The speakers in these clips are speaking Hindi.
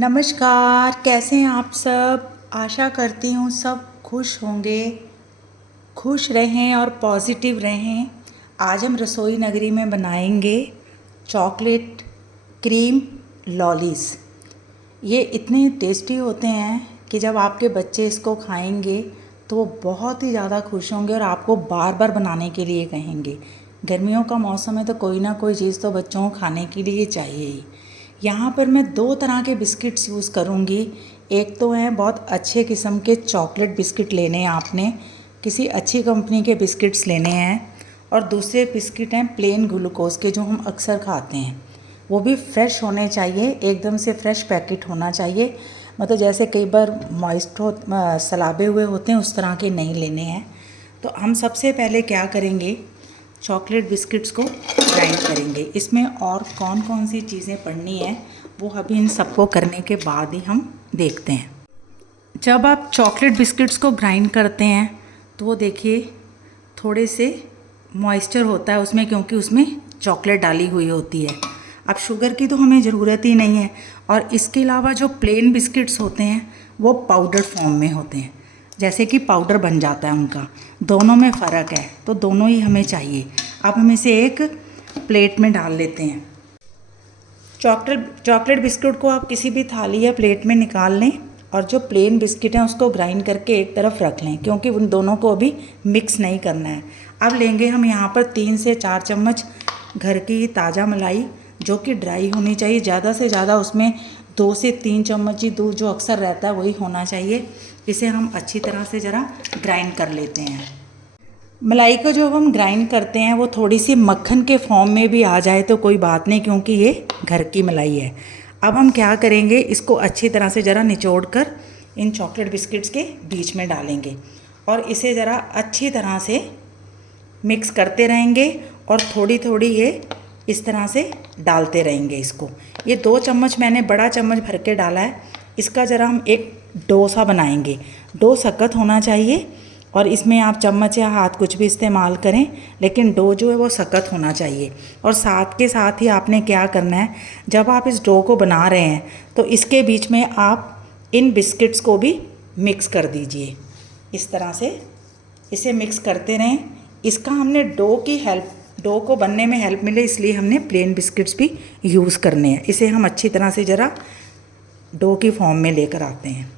नमस्कार, कैसे हैं आप सब। आशा करती हूँ सब खुश होंगे, खुश रहें और पॉजिटिव रहें। आज हम रसोई नगरी में बनाएंगे चॉकलेट क्रीम लॉलीज़। ये इतने टेस्टी होते हैं कि जब आपके बच्चे इसको खाएंगे तो वो बहुत ही ज़्यादा खुश होंगे और आपको बार बार बनाने के लिए कहेंगे। गर्मियों का मौसम है तो कोई ना कोई चीज़ तो बच्चों को खाने के लिए चाहिए ही। यहाँ पर मैं 2 तरह के बिस्किट्स यूज़ करूँगी। एक तो है बहुत अच्छे किस्म के चॉकलेट बिस्किट लेने हैं आपने, किसी अच्छी कंपनी के बिस्किट्स लेने हैं। और दूसरे बिस्किट हैं प्लेन ग्लूकोज़ के जो हम अक्सर खाते हैं, वो भी फ्रेश होने चाहिए, एकदम से फ्रेश पैकेट होना चाहिए। मतलब जैसे कई बार मॉइस्ट हो सलाबे हुए होते हैं उस तरह के नहीं लेने हैं। तो हम सबसे पहले क्या करेंगे, चॉकलेट बिस्किट्स को ग्राइंड करेंगे। इसमें और कौन कौन सी चीज़ें पड़नी है वो अभी इन सबको करने के बाद ही हम देखते हैं। जब आप चॉकलेट बिस्किट्स को ग्राइंड करते हैं तो वो देखिए थोड़े से मॉइस्चर होता है उसमें, क्योंकि उसमें चॉकलेट डाली हुई होती है। अब शुगर की तो हमें ज़रूरत ही नहीं है। और इसके अलावा जो प्लेन बिस्किट्स होते हैं वो पाउडर फॉर्म में होते हैं, जैसे कि पाउडर बन जाता है उनका। दोनों में फ़र्क है, तो दोनों ही हमें चाहिए। अब हम इसे एक प्लेट में डाल लेते हैं। चॉकलेट बिस्कुट को आप किसी भी थाली या प्लेट में निकाल लें और जो प्लेन बिस्किट हैं उसको ग्राइंड करके एक तरफ रख लें, क्योंकि उन दोनों को अभी मिक्स नहीं करना है। अब लेंगे हम यहाँ पर 3 से 4 चम्मच घर की ताज़ा मलाई, जो कि ड्राई होनी चाहिए। ज़्यादा से ज़्यादा उसमें 2 से 3 चम्मच ही दूध जो अक्सर रहता है वही होना चाहिए। इसे हम अच्छी तरह से ज़रा ग्राइंड कर लेते हैं। मलाई को जो हम ग्राइंड करते हैं वो थोड़ी सी मक्खन के फॉर्म में भी आ जाए तो कोई बात नहीं, क्योंकि ये घर की मलाई है। अब हम क्या करेंगे, इसको अच्छी तरह से ज़रा निचोड़ कर इन चॉकलेट बिस्किट्स के बीच में डालेंगे और इसे ज़रा अच्छी तरह से मिक्स करते रहेंगे और थोड़ी थोड़ी ये इस तरह से डालते रहेंगे इसको। ये 2 चम्मच मैंने बड़ा चम्मच भर के डाला है। इसका ज़रा हम एक डोसा बनाएंगे। डो सख्त होना चाहिए और इसमें आप चम्मच या हाथ कुछ भी इस्तेमाल करें, लेकिन डो जो है वो सख्त होना चाहिए। और साथ के साथ ही आपने क्या करना है, जब आप इस डो को बना रहे हैं तो इसके बीच में आप इन बिस्किट्स को भी मिक्स कर दीजिए। इस तरह से इसे मिक्स करते रहें। इसका हमने डो को बनने में हेल्प मिले इसलिए हमने प्लेन बिस्किट्स भी यूज़ करने हैं। इसे हम अच्छी तरह से ज़रा डो की फॉर्म में लेकर आते हैं।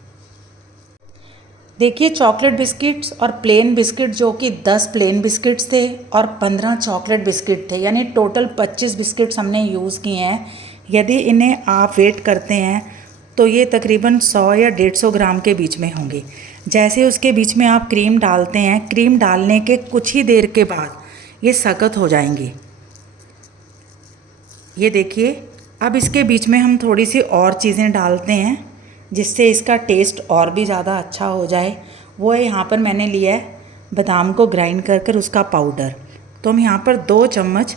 देखिए चॉकलेट बिस्किट्स और प्लेन बिस्किट, जो कि 10 प्लेन बिस्किट्स थे और 15 चॉकलेट बिस्किट थे, यानी टोटल 25 बिस्किट्स हमने यूज़ किए हैं। यदि इन्हें आप वेट करते हैं तो ये तकरीबन 100 या 150 ग्राम के बीच में होंगे। जैसे उसके बीच में आप क्रीम डालते हैं, क्रीम डालने के कुछ ही देर के बाद ये सख्त हो जाएंगे। ये देखिए, अब इसके बीच में हम थोड़ी सी और चीज़ें डालते हैं जिससे इसका टेस्ट और भी ज़्यादा अच्छा हो जाए। वो है, यहाँ पर मैंने लिया है बादाम को ग्राइंड कर कर उसका पाउडर। तो हम यहाँ पर 2 चम्मच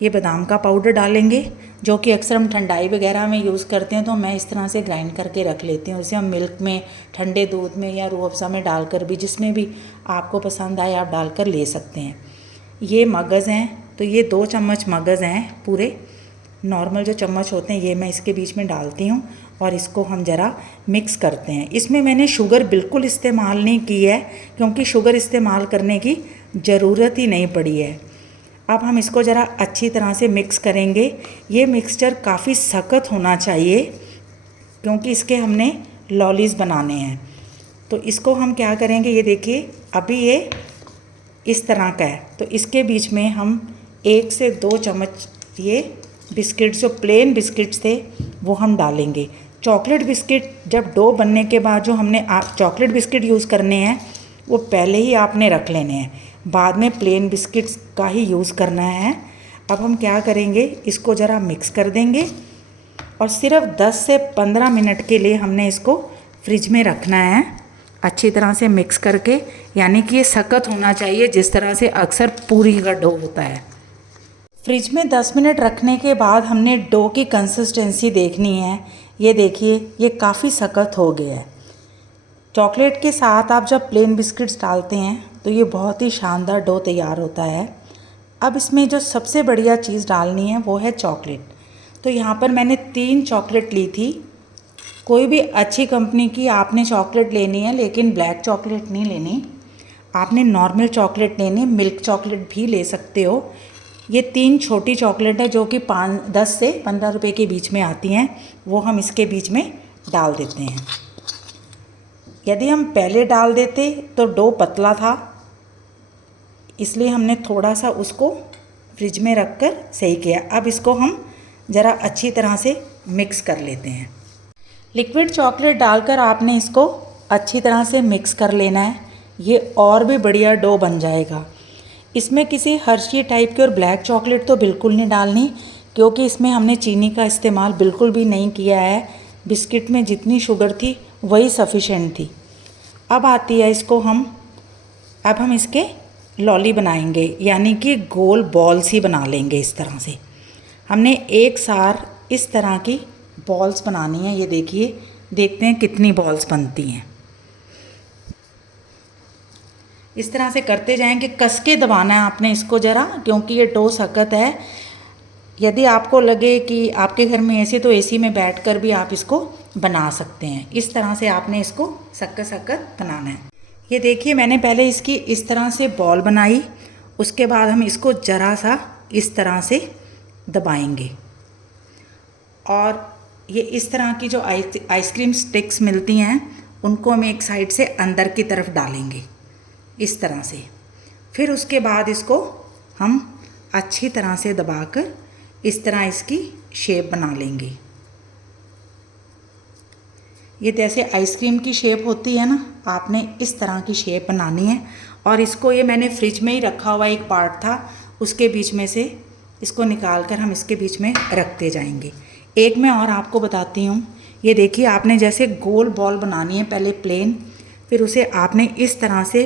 ये बादाम का पाउडर डालेंगे, जो कि अक्सर हम ठंडाई वगैरह में यूज़ करते हैं। तो मैं इस तरह से ग्राइंड करके रख लेती हूँ। इसे हम मिल्क में, ठंडे दूध में या रूह अफ़ज़ा में डालकर भी, जिसमें भी आपको पसंद आए आप डालकर ले सकते हैं। ये मगज़ हैं, तो ये 2 चम्मच मगज़ हैं पूरे नॉर्मल जो चम्मच होते हैं, ये मैं इसके बीच में डालती हूँ और इसको हम ज़रा मिक्स करते हैं। इसमें मैंने शुगर बिल्कुल इस्तेमाल नहीं की है, क्योंकि शुगर इस्तेमाल करने की ज़रूरत ही नहीं पड़ी है। अब हम इसको ज़रा अच्छी तरह से मिक्स करेंगे। ये मिक्सचर काफ़ी सख्त होना चाहिए, क्योंकि इसके हमने लॉलीज़ बनाने हैं। तो इसको हम क्या करेंगे, ये देखिए अभी ये इस तरह का है, तो इसके बीच में हम 1 से 2 चम्मच ये बिस्किट्स, जो प्लेन बिस्किट्स थे, वो हम डालेंगे। चॉकलेट बिस्किट जब डो बनने के बाद जो हमने चॉकलेट बिस्किट यूज़ करने हैं वो पहले ही आपने रख लेने हैं, बाद में प्लेन बिस्किट्स का ही यूज़ करना है। अब हम क्या करेंगे, इसको ज़रा मिक्स कर देंगे और सिर्फ 10 से 15 मिनट के लिए हमने इसको फ्रिज में रखना है, अच्छी तरह से मिक्स करके। यानी कि ये सख्त होना चाहिए, जिस तरह से अक्सर पूरी का डो होता है। फ्रिज में 10 मिनट रखने के बाद हमने डो की कंसिस्टेंसी देखनी है। ये देखिए, ये काफ़ी सख्त हो गया है। चॉकलेट के साथ आप जब प्लेन बिस्किट्स डालते हैं तो ये बहुत ही शानदार डो तैयार होता है। अब इसमें जो सबसे बढ़िया चीज़ डालनी है वो है चॉकलेट। तो यहाँ पर मैंने 3 चॉकलेट ली थी कोई भी अच्छी कंपनी की आपने चॉकलेट लेनी है, लेकिन ब्लैक चॉकलेट नहीं लेनी, आपने नॉर्मल चॉकलेट लेनी, मिल्क चॉकलेट भी ले सकते हो। ये 3 छोटी चॉकलेट है जो कि 10 से 15 रुपए के बीच में आती हैं, वो हम इसके बीच में डाल देते हैं। यदि हम पहले डाल देते तो डो पतला था, इसलिए हमने थोड़ा सा उसको फ्रिज में रख कर सही किया। अब इसको हम ज़रा अच्छी तरह से मिक्स कर लेते हैं। लिक्विड चॉकलेट डालकर आपने इसको अच्छी तरह से मिक्स कर लेना है, ये और भी बढ़िया डो बन जाएगा। इसमें किसी हर्शी टाइप की और ब्लैक चॉकलेट तो बिल्कुल नहीं डालनी, क्योंकि इसमें हमने चीनी का इस्तेमाल बिल्कुल भी नहीं किया है। बिस्किट में जितनी शुगर थी वही सफिशेंट थी। अब आती है इसको अब हम इसके लॉली बनाएंगे, यानी कि गोल बॉल्स ही बना लेंगे। इस तरह से हमने एक सार इस तरह की बॉल्स बनानी है। ये देखिए, देखते हैं कितनी बॉल्स बनती हैं। इस तरह से करते जाएंगे, कस के दबाना है आपने इसको ज़रा, क्योंकि ये डो सख्त है। यदि आपको लगे कि आपके घर में एसी, तो एसी में बैठकर भी आप इसको बना सकते हैं। इस तरह से आपने इसको सख्त बनाना है। ये देखिए, मैंने पहले इसकी इस तरह से बॉल बनाई, उसके बाद हम इसको ज़रा सा इस तरह से दबाएंगे और ये इस तरह की जो आइसक्रीम स्टिक्स मिलती हैं उनको हम एक साइड से अंदर की तरफ डालेंगे इस तरह से। फिर उसके बाद इसको हम अच्छी तरह से दबाकर इस तरह इसकी शेप बना लेंगे। ये जैसे आइसक्रीम की शेप होती है ना, आपने इस तरह की शेप बनानी है। और इसको, ये मैंने फ्रिज में ही रखा हुआ एक पार्ट था, उसके बीच में से इसको निकाल कर हम इसके बीच में रखते जाएंगे। एक मैं और आपको बताती हूँ। ये देखिए, आपने जैसे गोल बॉल बनानी है, पहले प्लेन, फिर उसे आपने इस तरह से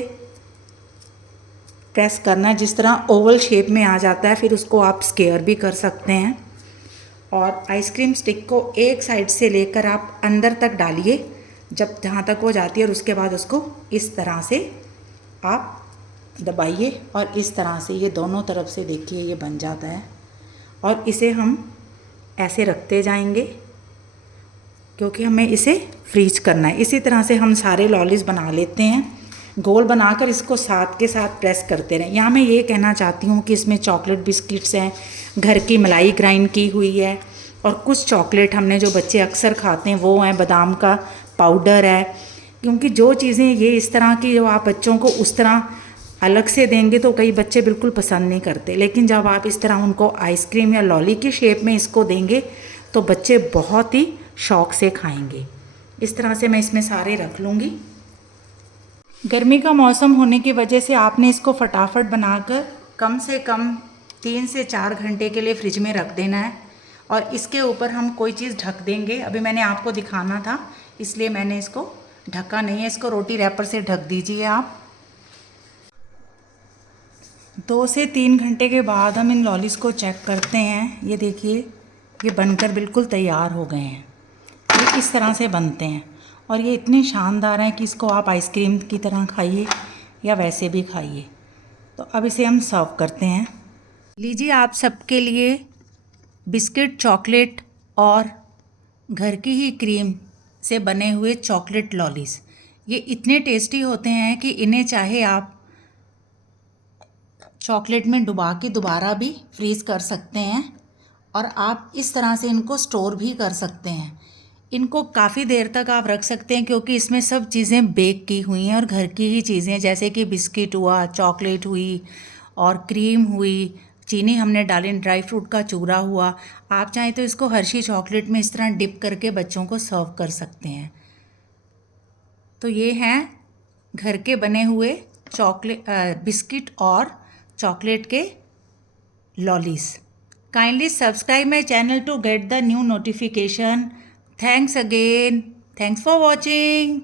प्रेस करना है, जिस तरह ओवल शेप में आ जाता है। फिर उसको आप स्क्वायर भी कर सकते हैं। और आइसक्रीम स्टिक को एक साइड से लेकर आप अंदर तक डालिए, जब जहाँ तक वो जाती है, और उसके बाद उसको इस तरह से आप दबाइए और इस तरह से ये दोनों तरफ से देखिए ये बन जाता है। और इसे हम ऐसे रखते जाएंगे, क्योंकि हमें इसे फ्रीज करना है। इसी तरह से हम सारे लॉलीज बना लेते हैं। गोल बनाकर इसको साथ के साथ प्रेस करते रहें। यहाँ मैं ये कहना चाहती हूँ कि इसमें चॉकलेट बिस्किट्स हैं, घर की मलाई ग्राइंड की हुई है, और कुछ चॉकलेट हमने जो बच्चे अक्सर खाते हैं वो हैं, बादाम का पाउडर है। क्योंकि जो चीज़ें ये इस तरह की जो आप बच्चों को उस तरह अलग से देंगे तो कई बच्चे बिल्कुल पसंद नहीं करते, लेकिन जब आप इस तरह उनको आइसक्रीम या लॉली की शेप में इसको देंगे तो बच्चे बहुत ही शौक़ से खाएंगे। इस तरह से मैं इसमें सारे रख लूँगी। गर्मी का मौसम होने की वजह से आपने इसको फटाफट बनाकर कम से कम 3 से 4 घंटे के लिए फ्रिज में रख देना है। और इसके ऊपर हम कोई चीज़ ढक देंगे। अभी मैंने आपको दिखाना था, इसलिए मैंने इसको ढका नहीं है। इसको रोटी रैपर से ढक दीजिए आप। 2 से 3 घंटे के बाद हम इन लॉलीज़ को चेक करते हैं। ये देखिए, ये बनकर बिल्कुल तैयार हो गए हैं। ये इस तरह से बनते हैं और ये इतने शानदार हैं कि इसको आप आइसक्रीम की तरह खाइए या वैसे भी खाइए। तो अब इसे हम सर्व करते हैं। लीजिए, आप सबके लिए बिस्किट, चॉकलेट और घर की ही क्रीम से बने हुए चॉकलेट लॉलीज़। ये इतने टेस्टी होते हैं कि इन्हें चाहे आप चॉकलेट में डुबा के दोबारा भी फ्रीज़ कर सकते हैं, और आप इस तरह से इनको स्टोर भी कर सकते हैं। इनको काफ़ी देर तक आप रख सकते हैं, क्योंकि इसमें सब चीज़ें बेक की हुई हैं और घर की ही चीज़ें, जैसे कि बिस्किट हुआ, चॉकलेट हुई और क्रीम हुई, चीनी हमने डाली, ड्राई फ्रूट का चूरा हुआ। आप चाहें तो इसको हर्शी चॉकलेट में इस तरह डिप करके बच्चों को सर्व कर सकते हैं। तो ये हैं घर के बने हुए बिस्किट और चॉकलेट के lollies. Kindly subscribe my channel to get the new notification. Thanks again. Thanks for watching.